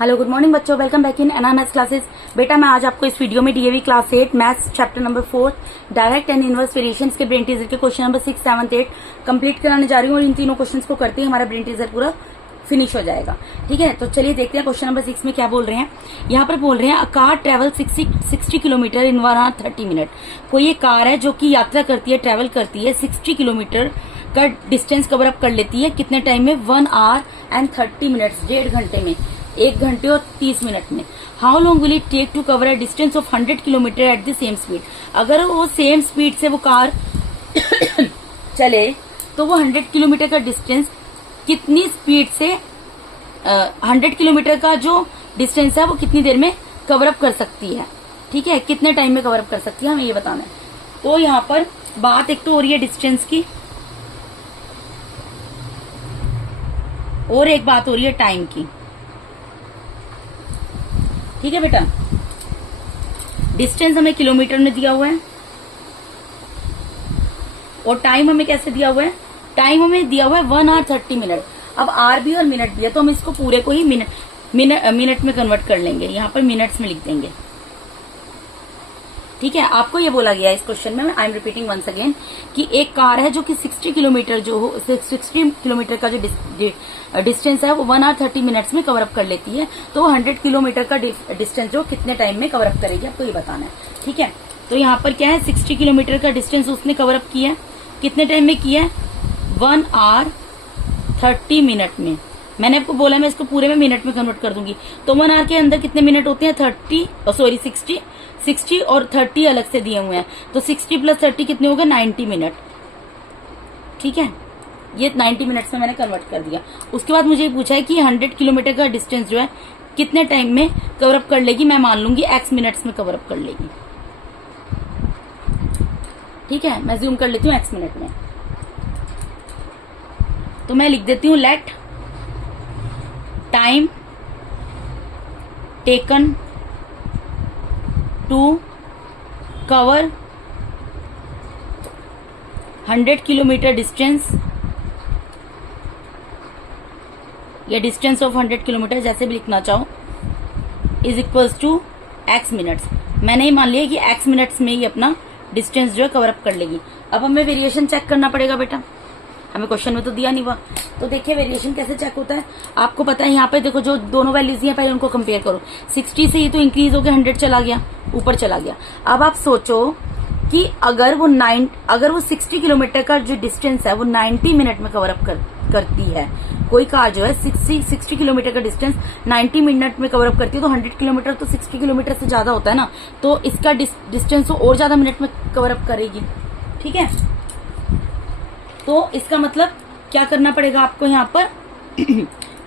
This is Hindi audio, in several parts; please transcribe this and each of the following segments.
हेलो गुड मॉर्निंग बच्चों, welcome back in NR maths classes. बेटा मैं आज आपको इस वीडियो में DAV class 8 maths chapter number 4 direct and inverse variations के ब्रेन टीजर के क्वेश्चन नंबर 6, 7, 8 कंप्लीट कराने जा रही हूँ और इन तीनों क्वेश्चंस को करते ही हमारा ब्रेन टीजर पूरा फिनिश हो जाएगा। ठीक है, तो चलिए देखते हैं क्वेश्चन नंबर 6 में क्या बोल रहे हैं। यहाँ पर बोल रहे हैं a car travel 60 kilometre in 1 hour 30 minute। कोई एक कार है जो कि यात्रा करती है, ट्रेवल करती है, 60 किलोमीटर का डिस्टेंस कवर अप कर लेती है। कितने टाइम में? 1 hour and 30 minutes, 1.5 घंटे में, 1 घंटे और 30 मिनट में। How long will it take to cover a distance of 100 kilometre at the same speed. अगर वो सेम स्पीड से वो कार चले तो वो 100 किलोमीटर का डिस्टेंस कितनी स्पीड से 100 किलोमीटर का जो डिस्टेंस है वो कितनी देर में कवर अप कर सकती है। ठीक है, कितने टाइम में कवर अप कर सकती है, हमें ये बताना है। तो यहाँ पर बात एक तो हो रही है डिस्टेंस की और एक बात हो रही है टाइम की। ठीक है बेटा, डिस्टेंस हमें किलोमीटर में दिया हुआ है और टाइम हमें कैसे दिया हुआ है? टाइम हमें दिया हुआ है 1 hour 30 minute। अब आर भी और मिनट भी है तो हम इसको पूरे को ही मिनट में कन्वर्ट कर लेंगे, यहाँ पर मिनट्स में लिख देंगे। ठीक है, आपको ये बोला गया है इस क्वेश्चन में, I am repeating once again, कि एक कार है जो कि 60 किलोमीटर का जो डिस्टेंस है वो 1 hour 30 minutes में कवर अप कर लेती है। तो 100 किलोमीटर का डिस्टेंस जो कितने टाइम में कवर अप करेगी, आपको ये बताना है। ठीक है, तो यहाँ पर क्या है, 60 किलोमीटर का डिस्टेंस उसने कवर अप किया है, कितने टाइम में किया है? 1 hour 30 minute में। मैंने आपको बोला मैं इसको पूरे में मिनट में कन्वर्ट कर दूंगी। तो 1 hour के अंदर कितने मिनट होते हैं? 60 और 30 अलग से दिए हुए हैं, तो 60 प्लस 30 कितने हो गए? 90 मिनट। ठीक है, ये 90 मिनट्स में मैंने कन्वर्ट कर दिया। उसके बाद मुझे पूछा है कि 100 किलोमीटर का डिस्टेंस जो है कितने टाइम में कवर अप कर लेगी। मैं मान लूंगी x मिनट्स में कवर अप कर लेगी। ठीक है, मैं जूम कर लेती हूँ x मिनट में। तो मैं लिख देती हूँ let time taken to cover 100 kilometre distance या डिस्टेंस ऑफ 100 किलोमीटर, जैसे भी लिखना चाहो, is equals to x minutes. मैंने ही मान लिया कि x मिनट्स में ही अपना डिस्टेंस जो है कवर अप कर लेगी। अब हमें वेरिएशन चेक करना पड़ेगा बेटा, हमें क्वेश्चन में तो दिया नहीं हुआ। तो देखिए वेरिएशन कैसे चेक होता है, आपको पता है। यहाँ पे देखो जो दोनों वैल्यूज हैं पहले उनको कंपेयर करो। 60 से ये तो इंक्रीज हो गया, 100 चला गया, ऊपर चला गया। अब आप सोचो कि अगर वो 60 किलोमीटर का जो डिस्टेंस है वो 90 मिनट में कवर अप करती है। कोई कार जो है 60 किलोमीटर का डिस्टेंस 90 मिनट में कवर अप करती है, तो 100 किलोमीटर तो 60 किलोमीटर से ज्यादा होता है ना, तो इसका डिस्टेंस तो और ज्यादा मिनट में कवर अप करेगी। ठीक है, तो इसका मतलब क्या करना पड़ेगा आपको यहाँ पर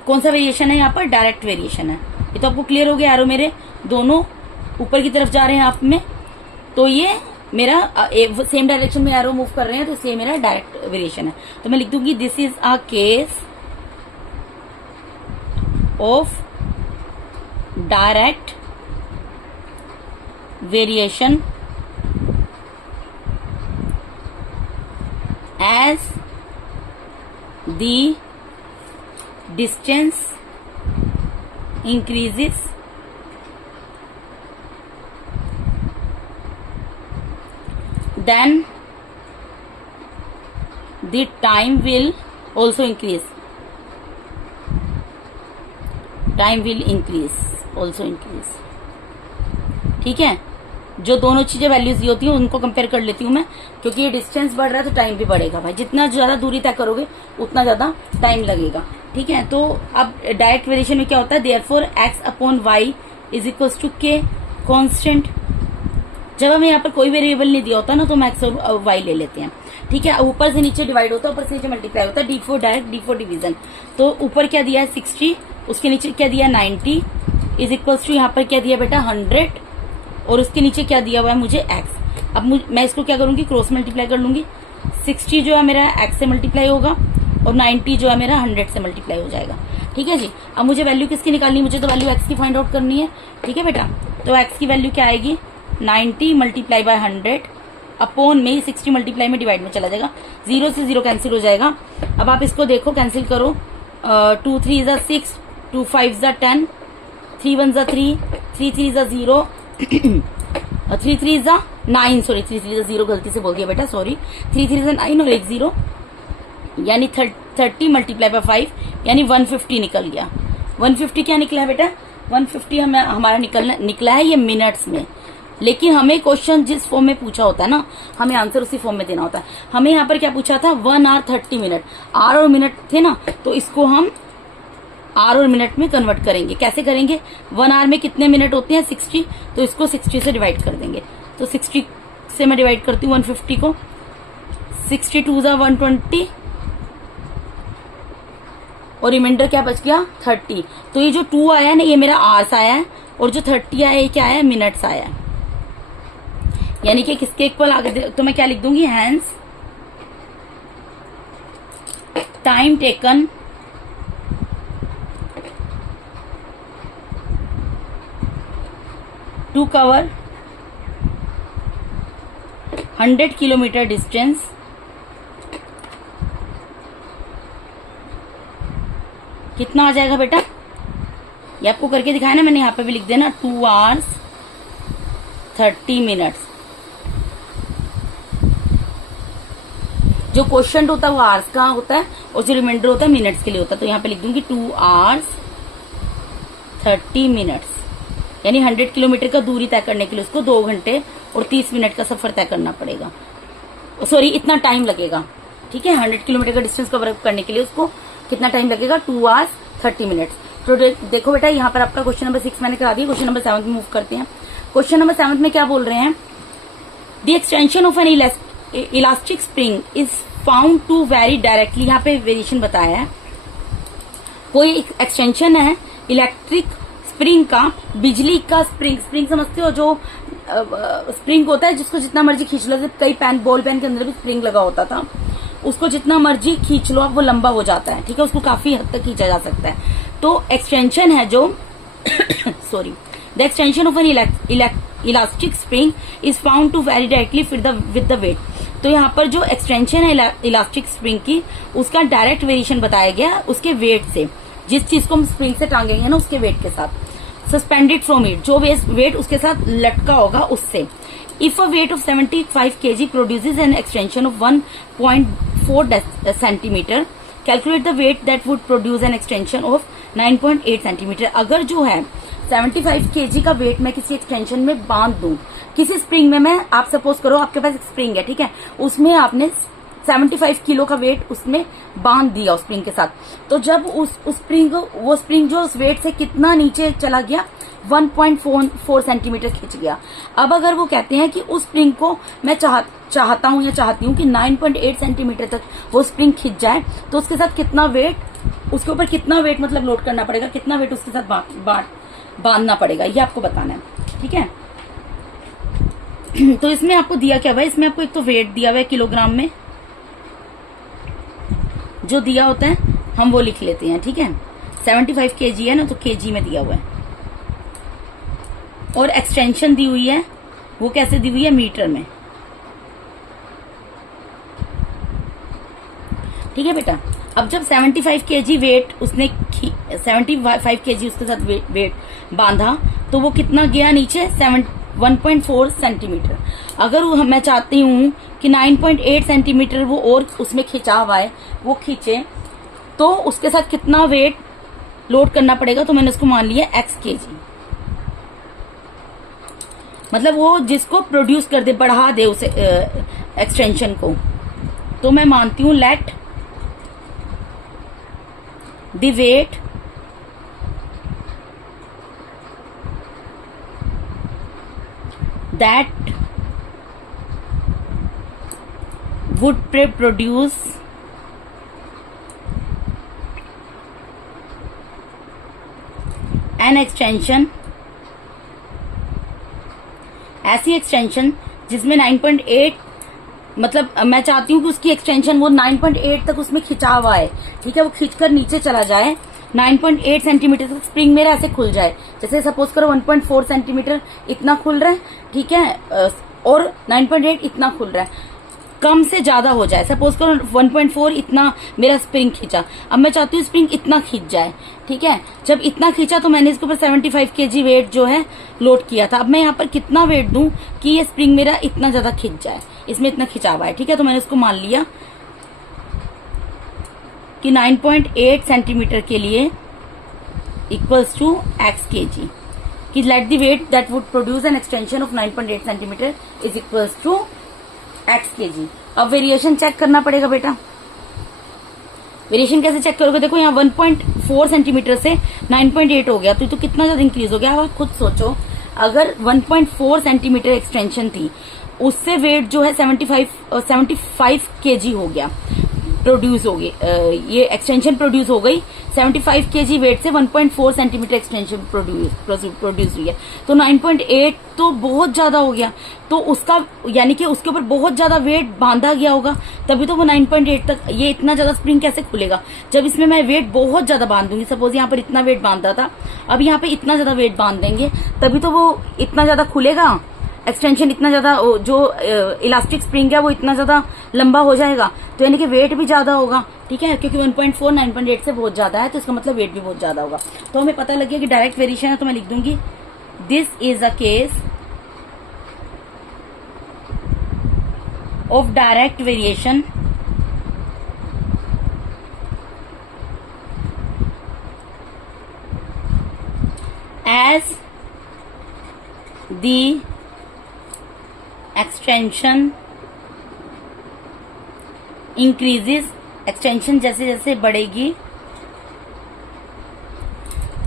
कौन सा वेरिएशन है? यहाँ पर डायरेक्ट वेरिएशन है। ये तो आपको क्लियर हो गया, एरो मेरे दोनों ऊपर की तरफ जा रहे हैं आप में, तो ये मेरा सेम डायरेक्शन में एरो मूव कर रहे हैं, तो इसलिए मेरा डायरेक्ट वेरिएशन है। तो मैं लिख दूंगी this is a case of direct variation as the distance increases then the time will also increase, ठीक है, जो दोनों चीजें वैल्यूज दी होती हैं उनको कंपेयर कर लेती हूँ मैं, क्योंकि ये डिस्टेंस बढ़ रहा है तो टाइम भी बढ़ेगा भाई। जितना ज्यादा दूरी तय करोगे उतना ज्यादा टाइम लगेगा। ठीक है, तो अब डायरेक्ट वेरिएशन में क्या होता है? Therefore x upon y is equals to k constant. जब हमें यहाँ पर कोई वेरिएबल नहीं दिया होता ना तो हम x और y ले लेते हैं। ठीक है, ऊपर से नीचे डिवाइड होता है, ऊपर से नीचे मल्टीप्लाई होता है। d4 direct, d4 division. तो ऊपर क्या दिया है? 60, उसके नीचे क्या दिया? 90 इज इक्वल्स टू यहाँ पर क्या दिया बेटा? 100, और उसके नीचे क्या दिया हुआ है मुझे? x। अब मैं इसको क्या करूंगी? क्रॉस मल्टीप्लाई कर लूंगी। 60 जो है मेरा x से मल्टीप्लाई होगा और 90 जो है मेरा 100 से मल्टीप्लाई हो जाएगा। ठीक है जी, अब मुझे वैल्यू किसकी निकालनी है? मुझे तो वैल्यू x की फाइंड आउट करनी है। ठीक है बेटा, तो x की वैल्यू क्या आएगी? 90 मल्टीप्लाई बाय 100 अपॉन में 60 मल्टीप्लाई में डिवाइड में चला जाएगा, 0 से 0 कैंसिल हो जाएगा। अब आप इसको देखो, कैंसिल करो, 2 3 6, 2 5 10, 3 1 जा 3, 3 3 जा 0, 3 3 जा 9, सॉरी 3 3 जा 0 गलती से बोल दिया बेटा, सॉरी, 3 3 जा 9 और 1 0, यानी 30 मल्टीप्लाई बाय 5 यानी 150 निकल गया। 150 क्या निकला है बेटा? 150 हमारा निकला है ये मिनट्स में। लेकिन हमें क्वेश्चन जिस फॉर्म में पूछा होता है ना, हमें आंसर उसी फॉर्म में देना होता है। हमें यहाँ पर क्या पूछा था? 1 आवर 30 मिनट, आवर और मिनट थे ना, तो इसको हम आवर और मिनट में कन्वर्ट करेंगे। कैसे करेंगे? 1 आवर में कितने मिनट होते हैं? 60, तो इसको 60 से डिवाइड कर देंगे। तो 60 से मैं डिवाइड करती हूँ 150 को, 62 जा 120 और रिमाइंडर क्या बच गया? 30। तो ये जो 2 आया है ना, ये मेरा आवर्स आया है, और जो 30 आया ये क्या आया? मिनट्स आया है। यानी कि किसके इक्वल आगे, तो मैं क्या लिख दूंगी? Hence time taken to cover 100 kilometre distance कितना आ जाएगा बेटा? ये आपको करके दिखाया ना मैंने, यहाँ पे भी लिख देना 2 आवर्स 30 मिनट्स। जो क्वेश्चन होता है वो आवर्स का होता है और जो रिमाइंडर होता है मिनट्स के लिए होता है। तो यहाँ पे लिख दूंगी 2 आवर्स 30 मिनट्स, यानी 100 किलोमीटर का दूरी तय करने के लिए उसको 2 घंटे और 30 मिनट का सफर तय करना पड़ेगा। सॉरी, इतना टाइम लगेगा। ठीक है, 100 किलोमीटर का डिस्टेंस कवर करने के लिए उसको कितना टाइम लगेगा? 2 आवर्स 30 मिनट्स। तो देखो बेटा, यहाँ पर आपका क्वेश्चन नंबर 6 मैंने करा दिया। क्वेश्चन नंबर 7 में मूव करते हैं। क्वेश्चन नंबर 7 में क्या बोल रहे हैं? The extension of an elastic spring is found to vary directly. यहाँ पे वेरिएशन बताया है। कोई एक्सटेंशन है इलेक्ट्रिक स्प्रिंग का, बिजली का स्प्रिंग समझते हो? जो स्प्रिंग होता है जिसको जितना मर्जी खींच लो, कई बॉल पेन के अंदर भी स्प्रिंग लगा होता था, उसको जितना मर्जी खींच लो आप, वो लंबा हो जाता है। ठीक है, उसको काफी हद तक खींचा जा सकता है। तो एक्सटेंशन है जो sorry, the extension of an elastic spring is found to vary directly with the weight. तो यहाँ पर जो एक्सटेंशन है इलास्टिक स्प्रिंग की, उसका डायरेक्ट वेरिएशन बताया गया उसके वेट से। जिस चीज को हम स्प्रिंग से टांगेंगे ना, उसके वेट के साथ। सस्पेंडेड फ्रॉम इट, जो वेट उसके साथ लटका होगा उससे। If a weight of 75 kg produces an extension of 1.4 centimetre, calculate the weight that would produce an extension of 9.8 centimetre. अगर जो है 75 kg का वेट मैं किसी एक्सटेंशन में बांध दूं, किसी स्प्रिंग में, मैं आप सपोज करो आपके पास एक स्प्रिंग है, ठीक है, उसमें आपने 75 किलो का वेट उसमें बांध दिया उस स्प्रिंग के साथ, तो जब वो स्प्रिंग जो उस वेट से कितना नीचे चला गया? 1.4 सेंटीमीटर खिंच गया। अब अगर वो कहते हैं कि उस स्प्रिंग को मैं चाहता हूं या चाहती हूं कि 9.8 सेंटीमीटर तक वो स्प्रिंग खिंच जाए, तो उसके साथ कितना वेट, उसके ऊपर कितना वेट मतलब लोड करना पड़ेगा, कितना वेट उसके साथ बांधना पड़ेगा, ये आपको बताना है। ठीक है, तो इसमें आपको दिया क्या हुआ है? इसमें आपको एक तो वेट दिया हुआ है किलोग्राम में, जो दिया होता है हम वो लिख लेते हैं। ठीक है, 75 kg है ना, तो kg में दिया हुआ है। और एक्सटेंशन दी हुई है, वो कैसे दी हुई है? मीटर में। ठीक है बेटा, अब जब 75 kg वेट उसने 75 kg उसके साथ वेट बांधा, तो वो कितना गया नीचे? 1.4 सेंटीमीटर। अगर मैं चाहती हूँ कि 9.8 सेंटीमीटर वो और उसमें खिंचा हुआ है, वो खींचे, तो उसके साथ कितना वेट लोड करना पड़ेगा? तो मैंने उसको मान लिया x kg। मतलब वो जिसको प्रोड्यूस कर दे, बढ़ा दे उसे एक्सटेंशन को, तो मैं मानती हूं let the weight that would produce an extension, ऐसी एक्सटेंशन जिसमें 9.8, मतलब मैं चाहती हूँ कि उसकी एक्सटेंशन वो 9.8 तक उसमें खिंचा हुआ है। ठीक है, वो खींचकर नीचे चला जाए, 9.8 सेंटीमीटर तक स्प्रिंग मेरा ऐसे खुल जाए। जैसे सपोज करो 1.4 सेंटीमीटर इतना खुल रहा है, ठीक है, और 9.8 इतना खुल रहा है, कम से ज्यादा हो जाए। सपोज करो 1.4 इतना मेरा स्प्रिंग खींचा, अब मैं चाहती हूँ स्प्रिंग इतना खींच जाए, ठीक है। जब इतना खींचा तो मैंने इसके ऊपर 75 kg वेट जो है लोड किया था। अब मैं यहाँ पर कितना वेट दूं कि ये स्प्रिंग मेरा इतना ज्यादा खींच जाए, इसमें इतना खिंचावा है, ठीक है। तो मैंने इसको मान लिया कि 9.8 सेंटीमीटर के लिए इक्वल्स टू x kg, कि let the weight that would produce an extension of 9.8 centimetre is equals to x kg। अब वेरिएशन चेक करना पड़ेगा बेटा। वेरिएशन कैसे चेक करोगे? देखो यहाँ 1.4 सेंटीमीटर से 9.8 हो गया, तो कितना ज्यादा इंक्रीज हो गया। अब आप खुद सोचो, अगर 1.4 सेंटीमीटर एक्सटेंशन थी, उससे वेट जो है 75 kg हो गया, प्रोड्यूस हो गई, ये एक्सटेंशन प्रोड्यूस हो गई 75 kg वेट से 1.4 सेंटीमीटर एक्सटेंशन प्रोड्यूस हुई है। तो 9.8 तो बहुत ज्यादा हो गया, तो उसका यानी कि उसके ऊपर बहुत ज्यादा वेट बांधा गया होगा, तभी तो वो 9.8 तक, ये इतना ज्यादा स्प्रिंग कैसे खुलेगा जब इसमें मैं वेट बहुत ज्यादा बांध दूंगी। सपोज यहाँ पर इतना वेट बांधा था, अब यहाँ पे इतना ज्यादा वेट बांध देंगे, तभी तो वो इतना ज्यादा खुलेगा, एक्सटेंशन इतना ज्यादा, जो इलास्टिक स्प्रिंग है वो इतना ज्यादा लंबा हो जाएगा, तो यानी कि वेट भी ज्यादा होगा, ठीक है। क्योंकि 1.4 9.8 से बहुत ज्यादा है, तो इसका मतलब वेट भी बहुत ज्यादा होगा। तो हमें पता लग गया कि डायरेक्ट वेरिएशन है, तो मैं लिख दूंगी this is a case of direct variation as the extension increases, extension जैसे जैसे बढ़ेगी,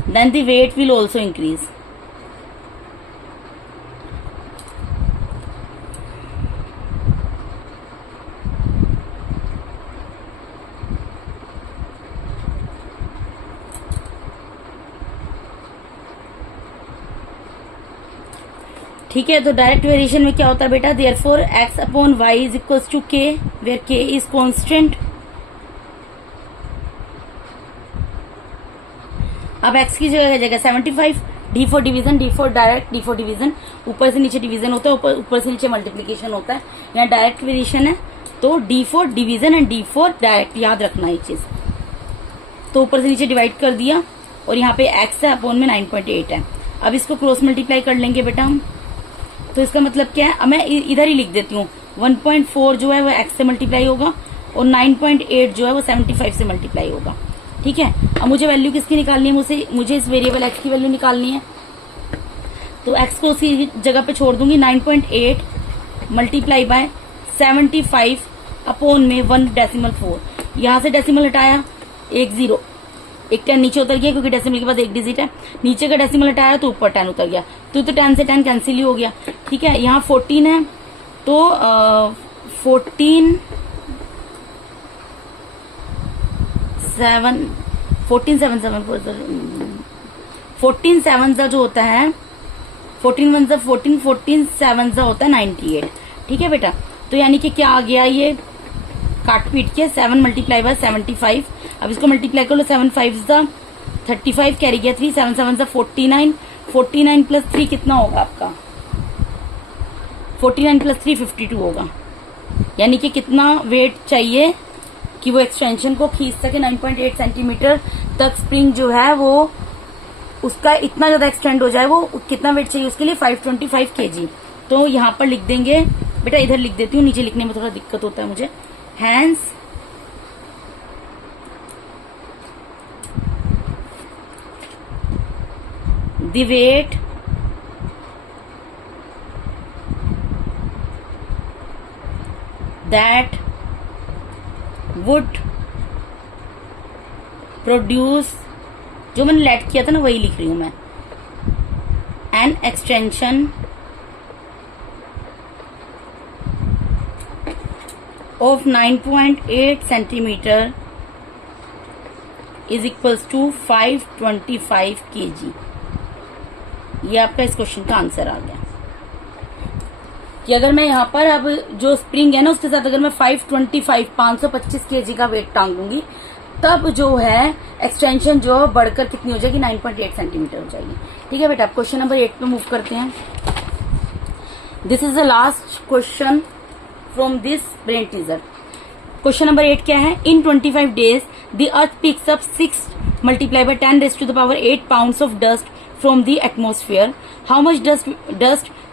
then the weight will also increase. ठीक है, तो डायरेक्ट वेरिएशन में क्या होता है बेटा? Therefore x upon y is equals to k, where k is constant. अब x की जगह क्या जगह 75, d for division, d for direct, d for division, ऊपर से नीचे डिवीजन होता है, ऊपर से नीचे मल्टीप्लीकेशन होता है। यहाँ डायरेक्ट वेरिएशन है, तो d for division and d for direct, याद रखना ये चीज। तो ऊपर से नीचे डिवाइड कर दिया, और यहाँ पे x है, अपॉन में 9.8 है। अब इसको क्रॉस मल्टीप्लाई कर लेंगे बेटा हम, तो इसका मतलब क्या है? अब मैं इधर ही लिख देती हूँ, 1.4 जो है वो x से मल्टीप्लाई होगा, और 9.8 जो है वो 75 से मल्टीप्लाई होगा, ठीक है। अब मुझे वैल्यू किसकी निकालनी है? मुझे इस वेरिएबल x की वैल्यू निकालनी है, तो x को उसकी जगह पे छोड़ दूंगी। 9.8 मल्टीप्लाई बाय 75 अपॉन में 1.4, यहाँ से डेसिमल हटाया, 10, एक 10 नीचे उतर गया, क्योंकि डेसिमल के बाद एक डिजिट है, नीचे का डेसिमल हटाया तो ऊपर 10 उतर गया, तो 10 से 10 कैंसिल ही हो गया, ठीक है। यहाँ 14 है, तो 14 7 जो होता है 14 1 14, 14 7 होता है 98, ठीक है बेटा। तो यानी कि क्या आ गया, ये काट पीट के 7 मल्टीप्लाई बाय 75, अब इसको मल्टीप्लाई कर लो, 7 5 35 कैरी गया 3, 7 7 49, 49 प्लस 3 कितना होगा आपका? 49 प्लस 3 52 होगा। यानी कि कितना वेट चाहिए कि वो एक्सटेंशन को खींच सके 9.8 सेंटीमीटर तक, स्प्रिंग जो है वो उसका इतना ज्यादा एक्सटेंड हो जाए, वो कितना वेट चाहिए उसके लिए? 525 kg। तो यहाँ पर लिख देंगे बेटा, इधर लिख देती हूँ, नीचे लिखने में थोड़ा दिक्कत होता है मुझे। Hence the weight that would produce, जो मैंने लेट किया था ना वही लिख रही हूं मैं, an extension of 9.8 centimeter is equals to 525 kg। ये आपका इस क्वेश्चन का आंसर आ गया कि अगर मैं यहाँ पर अब जो स्प्रिंग है ना उसके साथ अगर मैं 525 kg का वेट टांग दूंगी, तब जो है एक्सटेंशन जो बढ़कर कितनी हो जाएगी? 9.8 सेंटीमीटर हो जाएगी, ठीक है बेटा। अब क्वेश्चन नंबर 8 पे मूव करते हैं। This is the last question from this brain teaser. Question number 8 क्या है? In 25 days the earth picks up 6 multiply by 10 raise to the power 8 pounds of dust from the atmosphere. How much dust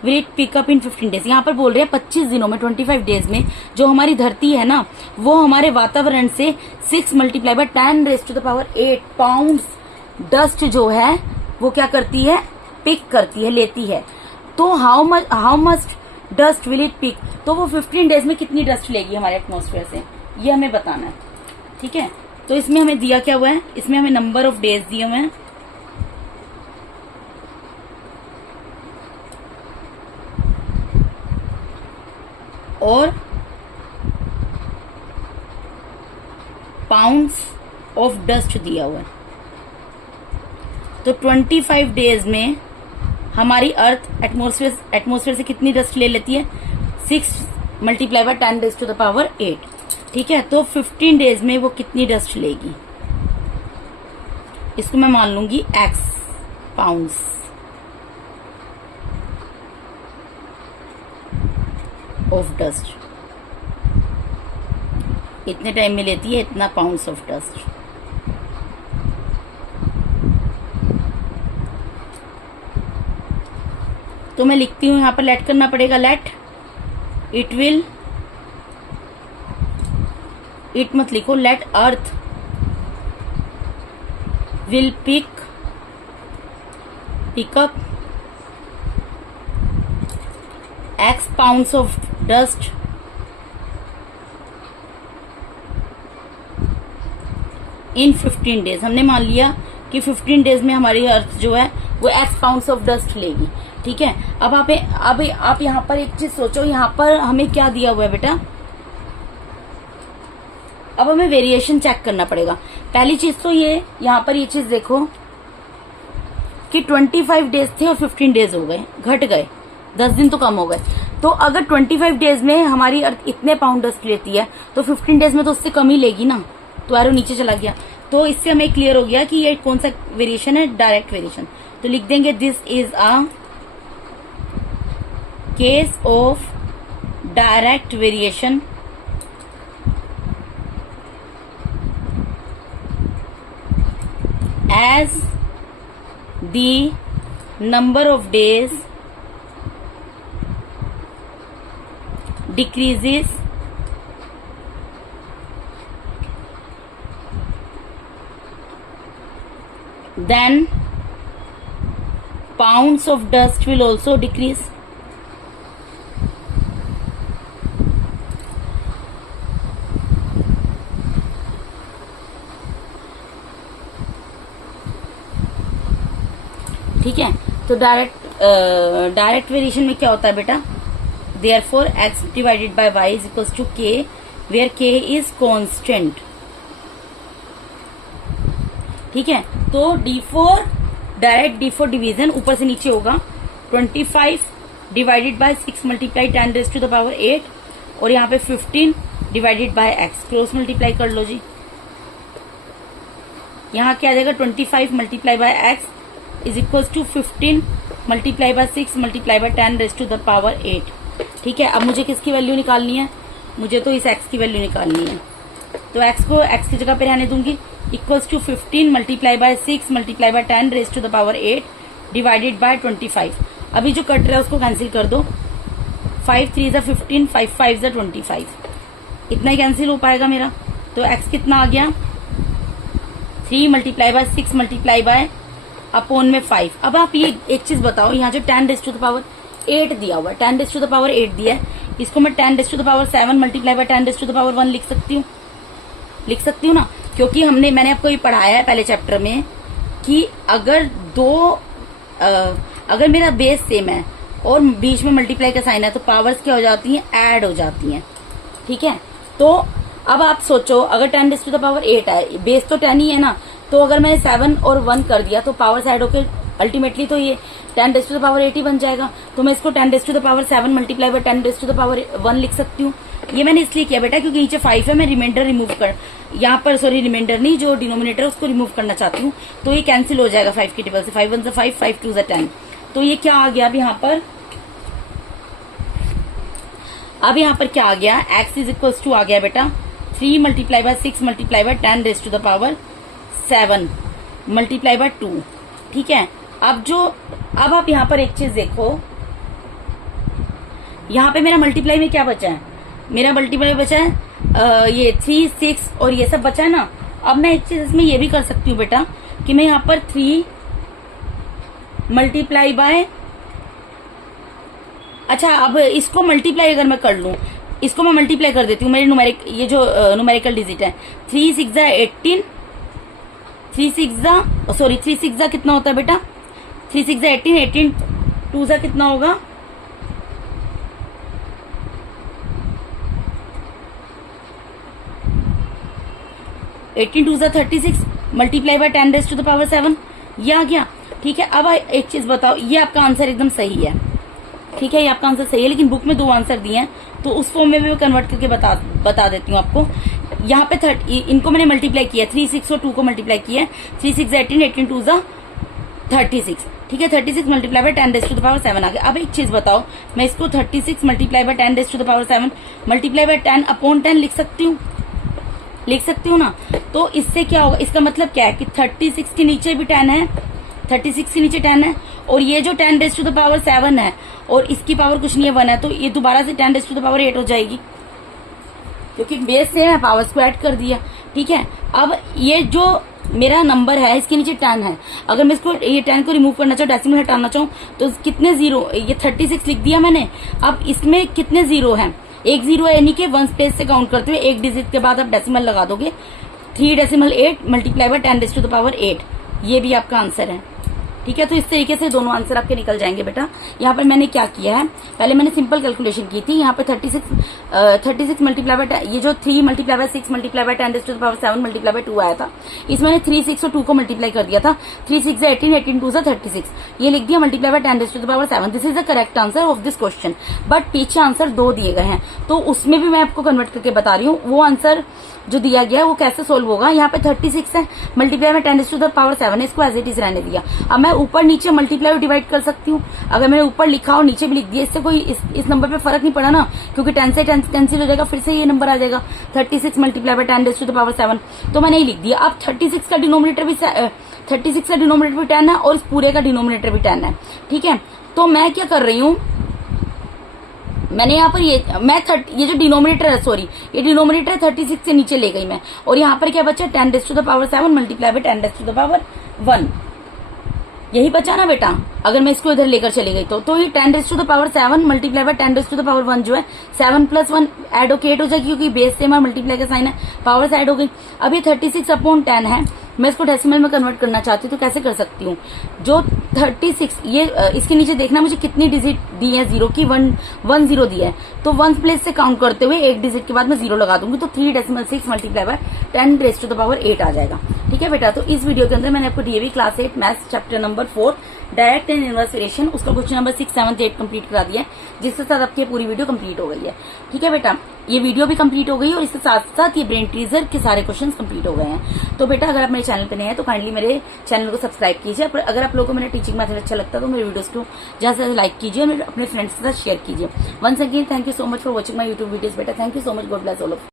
will it pick up in 15 days. यहाँ पर बोल रहे हैं 25 दिनों में, 25 डेज में जो हमारी धरती है ना, वो हमारे वातावरण से 6 multiply by 10 raise to the power 8 pounds dust जो है वो क्या करती है? पिक करती है, लेती है। तो how much dust will it pick, तो वो 15 डेज में कितनी डस्ट लेगी हमारे एटमोस्फेयर से, ये हमें बताना है। ठीक है, तो इसमें हमें दिया क्या हुआ है? इसमें हमें नंबर ऑफ डेज दिए हुए हैं, और पाउंड्स ऑफ डस्ट दिया हुआ है। तो 25 डेज में हमारी अर्थ एटमोस्फेयर से कितनी डस्ट ले लेती है? 6 multiply by 10 raise to the power 8। ठीक है, तो 15 डेज में वो कितनी डस्ट लेगी? इसको मैं मान लूंगी x पाउंड्स। ऑफ डस्ट इतने टाइम में लेती है इतना पाउंड्स ऑफ डस्ट। तो मैं लिखती हूं, यहां पर लेट करना पड़ेगा, लेट इट मत लिखो, let earth will pick up x pounds of dust in 15 days. हमने मान लिया कि 15 डेज में हमारी अर्थ जो है वो x पाउंड्स ऑफ डस्ट लेगी। ठीक है, अब आप यहाँ पर एक चीज सोचो, यहाँ पर हमें क्या दिया हुआ है बेटा? अब हमें वेरिएशन चेक करना पड़ेगा। पहली चीज तो ये, यहाँ पर ये चीज देखो कि 25 डेज थे और 15 डेज हो गए, घट गए, 10 दिन तो कम हो गए। तो अगर 25 डेज में हमारी अर्थ इतने पाउंड डस्ट लेती है तो 15 डेज में तो उससे कम ही लेगी ना। तो एरो नीचे चला गया, तो इससे हमें क्लियर हो गया कि ये कौन सा वेरिएशन है? Direct variation. तो लिख देंगे this is a case of direct variation as the number of days decreases then pounds of dust will also decrease. ठीक है, तो डायरेक्ट वेरिएशन में क्या होता है बेटा? Therefore x divided by y is equals to k where k is constant. ठीक है, तो डायरेक्ट d4 डिवीजन ऊपर से नीचे होगा, 25 divided by 6 multiply 10 raise to the power 8 और यहाँ पे 15 divided by x, cross multiply कर लो जी। यहाँ क्या आ जाएगा? 25 multiply by x is equals to 15 multiply by 6 multiply by 10 raise to the power 8। ठीक है, अब मुझे किसकी वैल्यू निकालनी है? मुझे तो इस x की वैल्यू निकालनी है। तो x को x की जगह पे रहने दूंगी, equals to 15 multiply by 6 multiply by 10 raise to the power 8 divided by 25। अभी जो कट रहा है उसको कैंसिल कर दो, 5 3 = 15, 5 5 = 25, इतना ही कैंसिल हो पाएगा मेरा। तो x कितना आ गया? 3 multiply by 6 multiply bye upon में 5। अब आप ये एक चीज बताओ, यहाँ जो 10 रेज़ टू द पावर 8 दिया हुआ है, 10 रेज़ टू द पावर 8 दिया है, इसको मैं 10 raise to the power 7 multiply by 10 raise to the power 1 लिख सकती हूँ ना, क्योंकि मैंने आपको ये पढ़ाया है पहले चैप्टर में कि अगर मेरा बेस सेम है और बीच में मल्टीप्लाई का साइन है तो पावर्स क्या हो जाती हैं? ऐड हो जाती हैं। ठीक है, तो अब आप सोचो, अगर 10 रेज़ टू द पावर 8 है, बेस तो 10 ही है ना, तो अगर मैंने 7 और 1 कर दिया तो पावर ऐड होकर अल्टीमेटली तो ये 10 रेज़ टू द पावर 8 ही बन जाएगा। तो मैं इसको 10 raise to the power 7 multiply by 10 raise to the power 1 लिख सकती हूँ। ये मैंने इसलिए किया बेटा क्योंकि नीचे 5 है, मैं रिमाइंडर रिमूव कर, यहाँ पर सॉरी रिमाइंडर नहीं, जो डिनोमिनेटर उसको रिमूव करना चाहती हूँ, तो ये कैंसिल हो जाएगा 5 की टेबल से। 5 1 = 5, 5 2 = 10। तो ये क्या आ गया अब यहाँ पर? अब यहाँ पर क्या आ गया, x इज इक्वल टू आ गया बेटा 3 multiply by 6 multiply by 10 raise to the power 7 multiply by 2। ठीक है, अब आप यहाँ पर एक चीज देखो, यहाँ पे मेरा मल्टीप्लाई में क्या बचा है, मेरा मल्टीप्लाई बचा है ये 3 6 और ये सब बचा है ना। अब मैं एक चीज इसमें ये भी कर सकती हूँ बेटा कि मैं यहाँ पर 3 मल्टीप्लाई बाय, अच्छा अब इसको मल्टीप्लाई अगर मैं कर लूं, इसको मैं मल्टीप्लाई कर देती हूँ, मेरे ये जो न्यूमेरिकल डिजिट है 3 6 18, 3 6 कितना होता है बेटा, 3 6 18, 18 2 कितना होगा, 18 2 36 multiply by 10 raise to the power 7, ये आ गया। ठीक है, अब एक चीज बताओ, ये आपका आंसर एकदम सही है। ठीक है, ये आपका आंसर सही है, लेकिन बुक में 2 आंसर दिए हैं तो उस फॉर्म में भी मैं कन्वर्ट करके बता देती हूँ आपको। यहाँ पे इनको मैंने मल्टीप्लाई किया, 3 6 और 2 को मल्टीप्लाई किया, 3 6 18, 18 2 36। ठीक है, 36 multiply by 10 raise to the power 7 आ गया। अब एक चीज बताओ, मैं इसको 36 multiply by 10 raise to the power 7 multiply by 10 upon 10 लिख सकती हूँ ना। तो इससे क्या होगा, इसका मतलब क्या है कि 36 के नीचे भी 10 है, 36 के नीचे 10 है, और ये जो 10 रेज टू द पावर 7 है और इसकी पावर कुछ नहीं है 1 है, तो ये दोबारा से 10 रेज टू द पावर 8 हो जाएगी, क्योंकि बेस से है, पावर्स को ऐड कर दिया। ठीक है, अब ये जो मेरा नंबर है इसके नीचे 10 है, अगर मैं इसको ये 10 को रिमूव करना चाहूँ, डेसिमल हटाना चाहूँ, तो कितने जीरो, ये 36 लिख दिया मैंने। अब इसमें कितने जीरो हैं, एक जीरो है, यानी कि 1 प्लेस से काउंट करते हुए एक डिजिट के बाद आप डेसिमल लगा दोगे, 3.8 multiply by 10 raise to the power 8, ये भी आपका आंसर है। ठीक है, तो इस तरीके से दोनों आंसर आपके निकल जाएंगे बेटा। यहाँ पर मैंने क्या किया है, पहले मैंने सिंपल कैलकुलेशन की थी, यहाँ पे 36 मल्टीप्लाई बाय, ये जो 3 multiply by 6 multiply by 10 raise to the power 7 multiply by 2 आया था, इसमें मैंने 3 6 और 2 को मल्टीप्लाई कर दिया था, 3 6 18, 18 2 36, ये लिख दिया multiply by 10 raise to the power 7। This is the correct answer of this question. But पीछे आंसर 2 दिए गए हैं, तो उसमें भी मैं आपको कन्वर्ट करके बता रही हूँ, वो आंसर जो दिया गया है वो कैसे सोल्व होगा। यहाँ पे 36 है, मल्टीप्लाई में 10 रेज टू द पावर 7 है, इसको एज इट इज रहने दिया। अब मैं ऊपर नीचे मल्टीप्लाई डिवाइड कर सकती हूँ, अगर मैंने ऊपर लिखा और नीचे भी लिख दिया, इससे कोई इस नंबर पे फर्क नहीं पड़ा ना, क्योंकि 10 से 10 कैंसिल हो जाएगा, फिर से ये नंबर आ जाएगा 36 multiply by 10 raise to the power 7, तो मैंने ही लिख दिया। अब 36 का डिनोमिनेटर भी 10 है और इस पूरे का डिनोमिनेटर भी 10 है। ठीक है, तो मैं क्या कर रही हूँ, मैंने यहाँ पर ये जो डिनोमिनेटर है, सॉरी ये डिनोमिनेटर 36 से नीचे ले गई मैं, और यहाँ पर क्या बचा, 10 raise to the power 7 multiply by 10 raise to the power 1, यही बचा ना बेटा। अगर मैं इसको इधर लेकर चली गई तो ये 10 raise to the power 7 multiply by 10 raise to the power 1 जो है 7 + 1 ऐड होकर 8 हो जाएगी, क्योंकि बेस से हमारा मल्टीप्लाई का साइन है, पावर्स ऐड हो गई। अब ये 36 अपॉन 10 है, मैं इसको डेसिमल में कन्वर्ट करना चाहती हूँ, तो कैसे कर सकती हूँ, जो 36 ये इसके नीचे देखना मुझे कितनी डिजिट दी है, जीरो की 1 0 दिया है, तो 1 प्लेस से काउंट करते हुए एक डिजिट के बाद मैं 0 लगा दूंगी, तो 3.6 multiply by 10 raise to the power 8 आ जाएगा। ठीक है बेटा, तो इस वीडियो के अंदर मैंने आपको DAV class 8 maths chapter number 4 direct and inverse variation, उसका क्वेश्चन नंबर 6 7 8 कंप्लीट करा दिया है, जिसके साथ आपकी पूरी वीडियो कंप्लीट हो गई है। ठीक है बेटा, ये वीडियो भी कंप्लीट हो गई है और इसके साथ साथ ये ब्रेन टीजर के सारे क्वेश्चन कंप्लीट हो गए हैं। तो बेटा, अगर आप मेरे चैनल पे नए हैं तो काइंडली मेरे चैनल को सब्सक्राइब कीजिए। अगर आप लोगों को मेरा टीचिंग मेथड अच्छा लगता है तो मेरे वीडियोस को ज्यादा से ज्यादा लाइक कीजिए और अपने फ्रेंड्स के साथ शेयर कीजिए। Once again thank you so much for watching my YouTube videos बेटा, thank you so much, God bless all of.